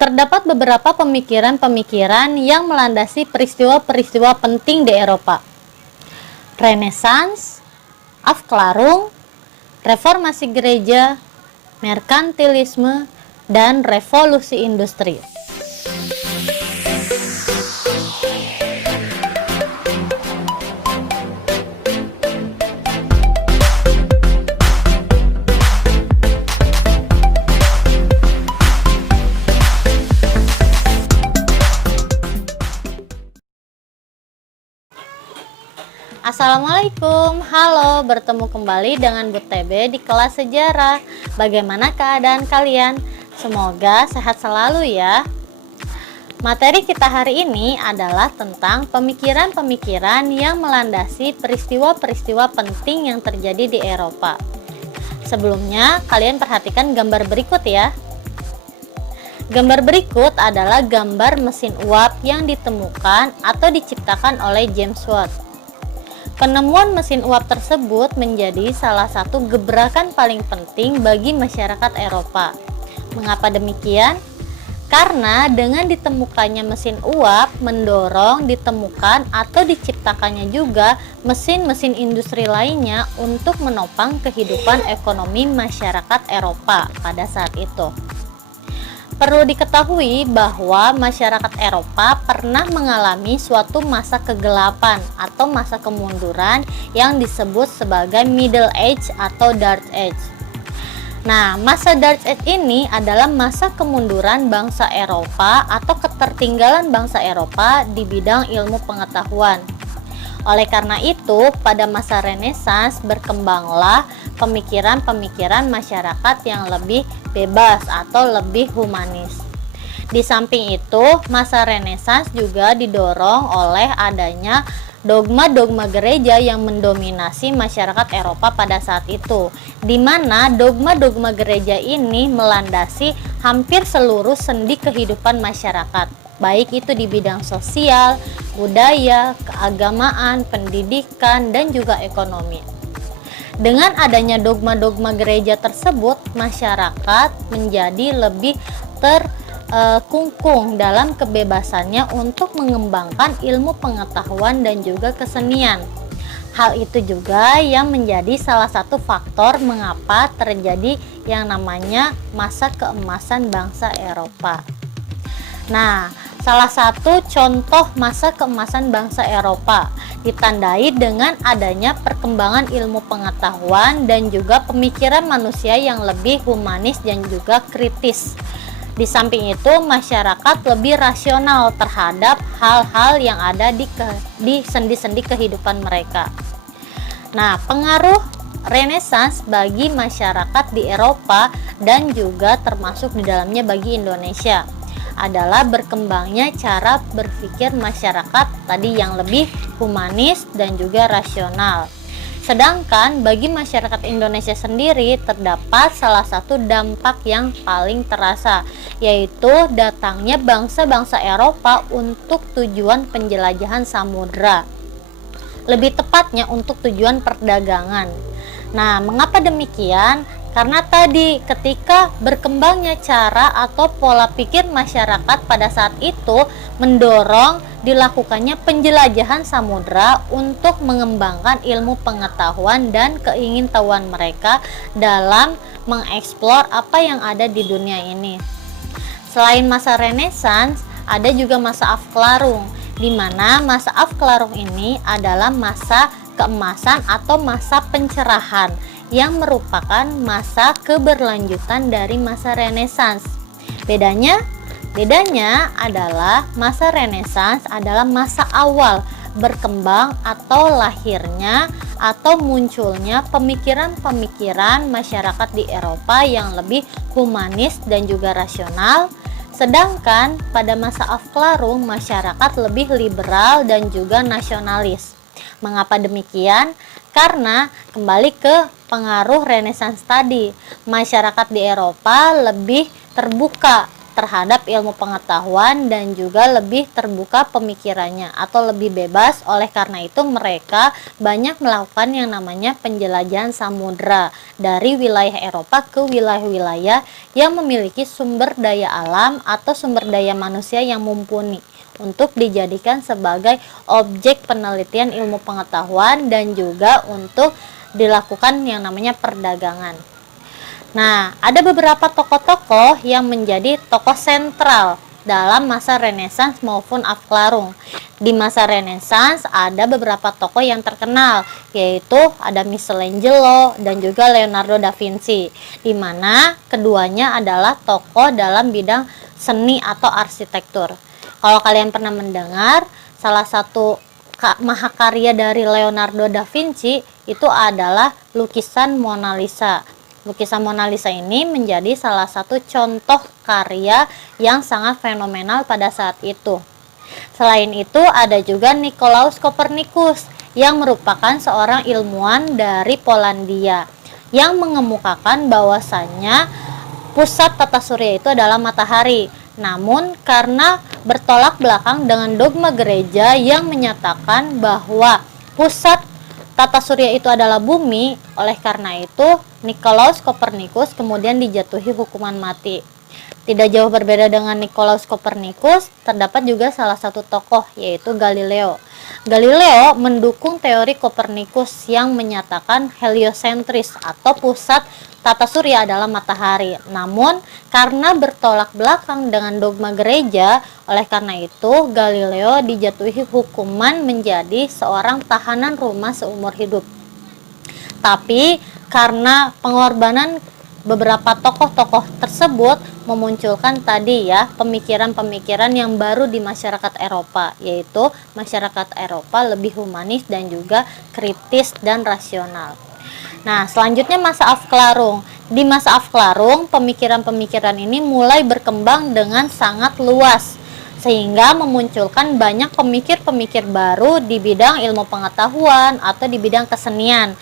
Terdapat beberapa pemikiran-pemikiran yang melandasi peristiwa-peristiwa penting di Eropa. Renaissance, Afklarung, reformasi gereja, merkantilisme, dan revolusi industri. Assalamualaikum, halo, bertemu kembali dengan Bu TB di kelas sejarah. Bagaimana keadaan kalian? Semoga sehat selalu ya. Materi kita hari ini adalah tentang pemikiran-pemikiran yang melandasi peristiwa-peristiwa penting yang terjadi di Eropa. Sebelumnya, kalian perhatikan gambar berikut ya. Gambar berikut adalah gambar mesin uap yang ditemukan atau diciptakan oleh James Watt. Penemuan mesin uap tersebut menjadi salah satu gebrakan paling penting bagi masyarakat Eropa. Mengapa demikian? Karena dengan ditemukannya mesin uap mendorong ditemukan atau diciptakannya juga mesin-mesin industri lainnya untuk menopang kehidupan ekonomi masyarakat Eropa pada saat itu. Perlu diketahui bahwa masyarakat Eropa pernah mengalami suatu masa kegelapan atau masa kemunduran yang disebut sebagai Middle Age atau Dark Age. Nah, masa Dark Age ini adalah masa kemunduran bangsa Eropa atau ketertinggalan bangsa Eropa di bidang ilmu pengetahuan. Oleh karena itu, pada masa Renaissance berkembanglah pemikiran-pemikiran masyarakat yang lebih bebas atau lebih humanis. Di samping itu, masa Renaissance juga didorong oleh adanya dogma-dogma gereja yang mendominasi masyarakat Eropa pada saat itu, di mana dogma-dogma gereja ini melandasi hampir seluruh sendi kehidupan masyarakat, baik itu di bidang sosial, budaya, keagamaan, pendidikan, dan juga ekonomi. Dengan adanya dogma-dogma gereja tersebut, masyarakat menjadi lebih terkungkung dalam kebebasannya untuk mengembangkan ilmu pengetahuan dan juga kesenian. Hal itu juga yang menjadi salah satu faktor mengapa terjadi yang namanya masa keemasan bangsa Eropa. Nah, salah satu contoh masa keemasan bangsa Eropa ditandai dengan adanya perkembangan ilmu pengetahuan dan juga pemikiran manusia yang lebih humanis dan juga kritis. Di samping itu, masyarakat lebih rasional terhadap hal-hal yang ada di sendi-sendi kehidupan mereka. Nah, pengaruh Renaissance bagi masyarakat di Eropa dan juga termasuk di dalamnya bagi Indonesia adalah berkembangnya cara berpikir masyarakat tadi yang lebih humanis dan juga rasional. Sedangkan bagi masyarakat Indonesia sendiri terdapat salah satu dampak yang paling terasa, yaitu datangnya bangsa-bangsa Eropa untuk tujuan penjelajahan samudera. Lebih tepatnya untuk tujuan perdagangan. Nah, mengapa demikian? Karena tadi ketika berkembangnya cara atau pola pikir masyarakat pada saat itu mendorong dilakukannya penjelajahan samudera untuk mengembangkan ilmu pengetahuan dan keingintahuan mereka dalam mengeksplor apa yang ada di dunia ini. Selain masa Renaissance, ada juga masa Afklarung, di mana masa Afklarung ini adalah masa keemasan atau masa pencerahan yang merupakan masa keberlanjutan dari masa Renaissance. Bedanya adalah masa Renaissance adalah masa awal berkembang atau lahirnya atau munculnya pemikiran-pemikiran masyarakat di Eropa yang lebih humanis dan juga rasional. Sedangkan pada masa Afklarung masyarakat lebih liberal dan juga nasionalis. Mengapa demikian? Karena kembali ke pengaruh Renaissance tadi, masyarakat di Eropa lebih terbuka terhadap ilmu pengetahuan dan juga lebih terbuka pemikirannya atau lebih bebas. Oleh karena itu mereka banyak melakukan yang namanya penjelajahan samudra dari wilayah Eropa ke wilayah-wilayah yang memiliki sumber daya alam atau sumber daya manusia yang mumpuni untuk dijadikan sebagai objek penelitian ilmu pengetahuan dan juga untuk dilakukan yang namanya perdagangan. Nah, ada beberapa tokoh-tokoh yang menjadi tokoh sentral dalam masa Renaissance maupun Afklarung. Di masa Renaissance ada beberapa tokoh yang terkenal, yaitu ada Michelangelo dan juga Leonardo da Vinci, di mana keduanya adalah tokoh dalam bidang seni atau arsitektur. Kalau kalian pernah mendengar, salah satu mahakarya dari Leonardo da Vinci itu adalah lukisan Mona Lisa. Lukisan Mona Lisa ini menjadi salah satu contoh karya yang sangat fenomenal pada saat itu. Selain itu ada juga Nicolaus Copernicus yang merupakan seorang ilmuwan dari Polandia yang mengemukakan bahwasannya pusat tata surya itu adalah matahari. Namun karena bertolak belakang dengan dogma gereja yang menyatakan bahwa pusat tata surya itu adalah bumi, oleh karena itu Nicolaus Copernicus kemudian dijatuhi hukuman mati. Tidak jauh berbeda dengan Nicolaus Copernicus, terdapat juga salah satu tokoh yaitu Galileo. Galileo mendukung teori Copernicus yang menyatakan heliosentris atau pusat tata surya adalah matahari. Namun karena bertolak belakang dengan dogma gereja, oleh karena itu Galileo dijatuhi hukuman menjadi seorang tahanan rumah seumur hidup. Tapi karena pengorbanan beberapa tokoh-tokoh tersebut memunculkan tadi ya pemikiran-pemikiran yang baru di masyarakat Eropa, yaitu masyarakat Eropa lebih humanis dan juga kritis dan rasional. Nah, selanjutnya masa Afklarung. Di masa Afklarung, pemikiran-pemikiran ini mulai berkembang dengan sangat luas, sehingga memunculkan banyak pemikir-pemikir baru di bidang ilmu pengetahuan atau di bidang kesenian